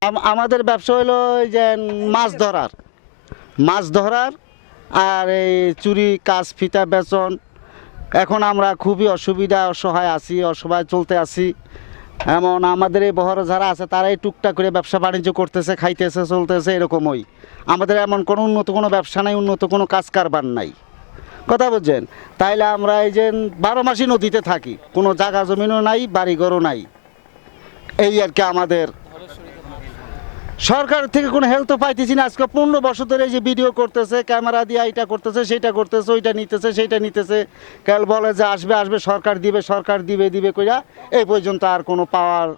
আম- আমাদের ব্যবসা হলো ওই যে মাছ ধরার। মাছ ধরার আর এই চুরি কাজ ফিতা, বেচন। এখন আমরা খুবই অসুবিধা, অসহায় আছি, অসহায় চলতে আছি। এমন আমাদের এই বহর যারা আছে, তারাই টুকটাক করে ব্যবসা বাণিজ্য করতেছে, খাইতেছে, চলতেছে এরকমই। আমাদের এমন কোনো উন্নত কোনো ব্যবসা নাই, উন্নত কোনো কাজ কারবার নাই। কথা বলছেন তাইলে আমরা এই যে বারো মাসই নদীতে থাকি, কোনো জায়গা জমিনও নাই, বাড়িঘরও নাই। এই আর কি আমাদের সরকার থেকে কোনো হেল্প তো পাইতেছি না। আজকে পনেরো বছর ধরে এই যে ভিডিও করতেছে ক্যামেরা দিয়ে এইটা করতেছে সেইটা করতেছে ওইটা নিতেছে সেইটা নিতেছে। কাল বলে যে আসবে আসবে সরকার দিবে সরকার দিবে দিবে কইরা এই পর্যন্ত আর কোনো পাওয়ার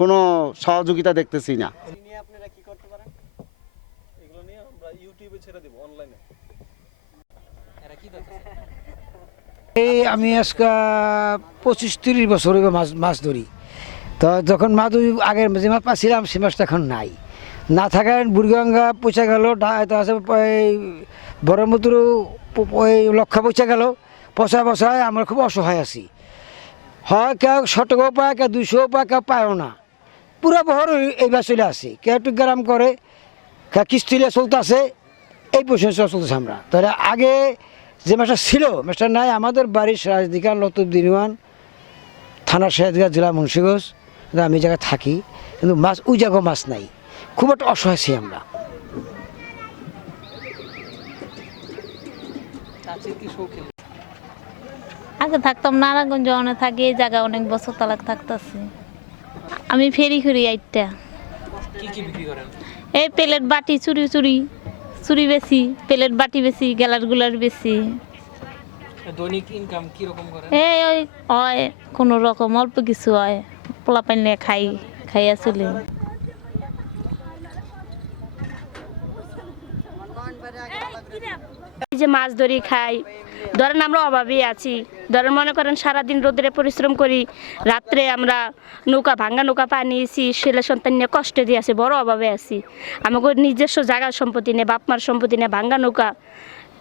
কোনো সহযোগিতা দেখতেছি না। এগুলো নিয়ে আমরা ইউটিউবে অনলাইনে এই আমি আজকে পঁচিশ তিরিশ বছর মাছ মাছ ধরি। তো যখন মাছ ধরি আগের যে মাছ পাচ্ছিলাম সে মাছটা এখন নাই। না থাকায় বুড়িগঙ্গা পচা গেল আছে বড়মতুর ওই লক্ষা পচা গেল। পচা পচায় আমরা খুব অসহায় আছি। হয় কেউ শতকও পায়, কেউ দুশো পায়, কেউ পায়ও না। পুরো বহর এইবার চলে আসি। কেউ একটু গ্রাম করে, কেউ কিস্তিলে চলতেছে এই পর্যন্ত চলতেছে আমরা। তাহলে আগে যে মাছটা ছিল মাছটা নাই, আমাদের বাড়ির সিরাজদিকা লতুব দিনওয়ান থানা সিরাজদিকা জেলা মুন্সিগঞ্জ আমি জায়গায় থাকি, কিন্তু মাছ ওই জায়গায় মাছ নাই। খুব একটা অসহায় আছি আমরা। আগে থাকতাম নারায়ণগঞ্জ অনেক থাকি এই জায়গা অনেক বছর তালাক থাকতাছি। আমি ফেরি করি আইটা কি কি বিক্রি করেন? এই প্লেট বাটি চুরি চুরি চুরি বেশি প্লেট বাটি বেশি গ্যালারগুলার বেশি। দৈনিক ইনকাম কি রকম করেন এই ওই হয় কোনো রকম অল্প কিছু হয় পোলা পাইলে খাই খাইয়া চলি। যে মাছ ধরি খাই। ধরেন আমরা অভাবেই আছি। ধরেন মনে করেন সারাদিন রোদরে পরিশ্রম করি, রাত্রে আমরা নৌকা ভাঙ্গা নৌকা পানিয়েছি ছেলে সন্তান নিয়ে কষ্ট দিয়ে আছি, বড় অভাবে আছি। আমাকে নিজস্ব জায়গার সম্পত্তি নেই বাপমার সম্পত্তি নেই ভাঙ্গা নৌকা।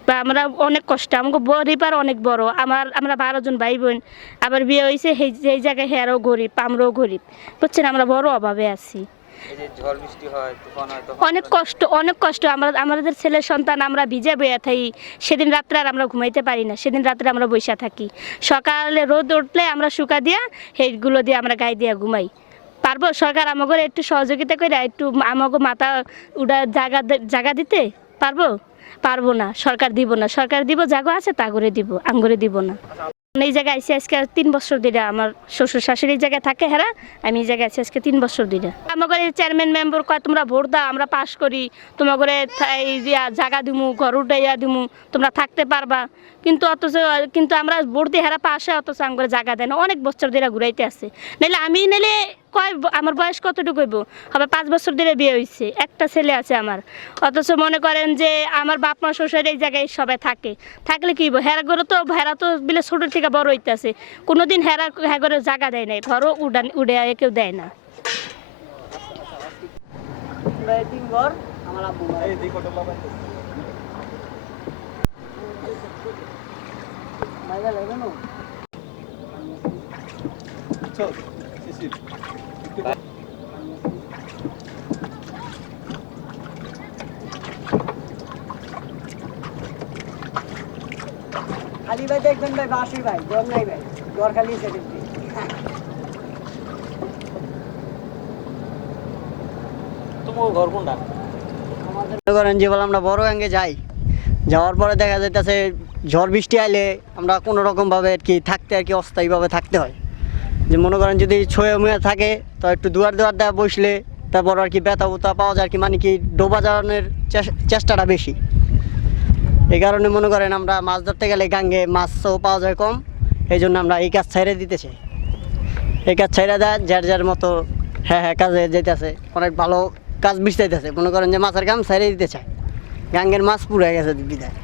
বা আমরা অনেক কষ্ট, আমাকে পরিবার অনেক বড়। আমার, আমরা বারো জন ভাই বোন আবার বিয়ে হয়েছে সেই সেই জায়গায় হেরাও গরিব আমরাও গরিব। বুঝছেন? আমরা বড় অভাবে আছি। অনেক কষ্ট অনেক কষ্ট। আমরা, আমাদের ছেলের সন্তান আমরা ভিজে বইয়া থাকি। সেদিন রাত্রে আর আমরা ঘুমাইতে পারি না। সেদিন রাত্রে আমরা বসে থাকি। সকালে রোদ উঠলে আমরা শুকা দিয়া সেইগুলো দিয়ে আমরা গায়ে দিয়া ঘুমাই। পারব? সরকার আমাকে একটু সহযোগিতা করে একটু আমাকে মাথা উড়া জায়গা জায়গা দিতে? পারব? পারব না। সরকার দিব না। সরকার দিব জাগো আছে তা করে দিব, আঙ্গুরে দিব না। এই জায়গায় আইসি আজকে তিন বছর ধরে আমার শ্বশুর শাশুড়ি এই জায়গায় থাকে হেরা আমি এই জায়গায় আছি আজকে তিন বছর ধরে। আমাদের চেয়ারম্যান মেম্বার কয়, তোমরা ভোট দাও, আমরা পাস করি। তোমাকে এই দিয়া জায়গা দিমু, ঘর উঠাইয়া দিমু, তোমরা থাকতে পারবা। কিন্তু অথচ, কিন্তু আমরা ভোট দিয়ে হেরা পাশে অথচ আমার জায়গা দেয় না। অনেক বছর ধরে ঘুরাইতে আছে। নাহলে আমি নাহলে কয় আমার বয়স কতটুকু হইব? হবে পাঁচ বছর ধরে বিয়ে হয়েছে একটা ছেলে আছে আমার। অথচ মনে করেন যে আমার বাপ মা শ্বশুর এই জায়গায় সবাই থাকে। থাকলে কি হইব? হেরা করে তো, হেরা তো বিলে ছোট থেকে বড় হইতেছে। কোনোদিন হেরা হ্যাঁ করে জায়গা দেয় নাই। ঘরও উড়ান উড়ে কেউ দেয় না। চল ভাই দেখবেন ভাই বাসি ভাই নাই ভাই জ্বর খালি সেদিন তোমার ঘর কোনটা? মনে করেন যে বলে আমরা বড় যাই যাওয়ার পরে দেখা যাইতেছে ঝড় বৃষ্টি আইলে আমরা কোনো রকমভাবে আর কি থাকতে আর কি অস্থায়ীভাবে থাকতে হয়। যে মনে করেন যদি ছয়ে মুয়ে থাকে তো একটু দুয়ার দুয়ার দেওয়া বসলে তারপর আর কি ব্যথা বুতা পাওয়া যায় আর কি মানে কি ডোবা যাওয়ানোর চেষ্টাটা বেশি। এই কারণে মনে করেন আমরা মাছ ধরতে গেলে গাঙ্গে মাছও পাওয়া যায় কম, এই জন্য আমরা এই কাজ ছেড়ে দিতে চাই এই কাজ ছেড়ে দেয়, যার যার মতো হ্যাঁ হ্যাঁ কাজে যেতেছে, অনেক ভালো কাজ বিস্তাইতেছে মনে করেন যে মাছের কাম ছেড়ে দিতে চায়। গাঙ্গের মাছ পুড়ে গেছে বিদায়।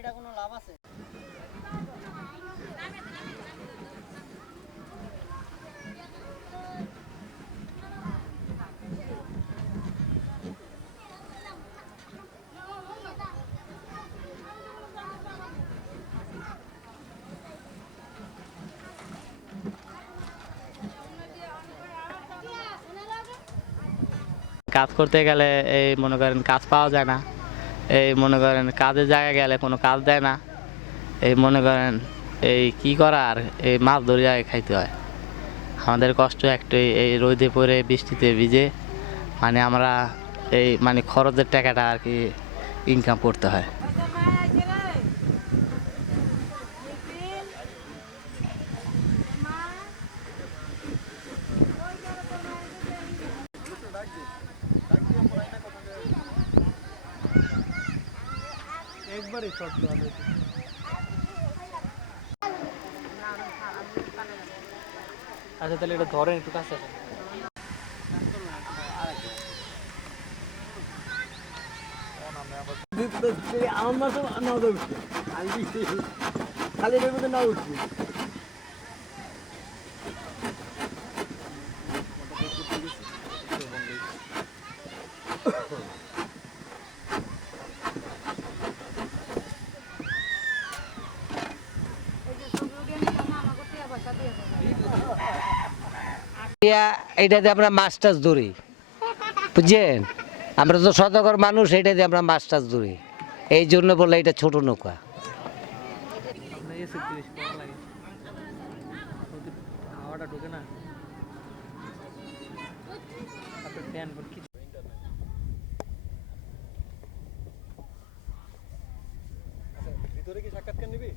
এটা কোনো লাভ আছে? কাজ করতে গেলে এই মনে করেন কাজ পাওয়া যায় না। এই মনে করেন কাজের জায়গায় গেলে কোনো কাজ দেয় না। এই মনে করেন এই কি করার এই মাছ ধরে জায়গায় খাইতে হয়। আমাদের কষ্ট একটু এই রোদে পরে বৃষ্টিতে ভিজে মানে আমরা এই মানে খরচের টাকাটা আর কি ইনকাম করতে হয়। আচ্ছা তাহলে এটা ধরেন, একটু কাছে। আমার মাসে না উঠছে। খালি এটার মধ্যে না উঠছি। এইটাতে আমরা মাছ টাছ ধরি। বুঝছেন? আমরা তো সতর্কর মানুষ এইটাতে আমরা মাছ টাছ ধরি। এই জন্য বলে এটা ছোট নৌকা। সাক্ষাৎকার নিবি?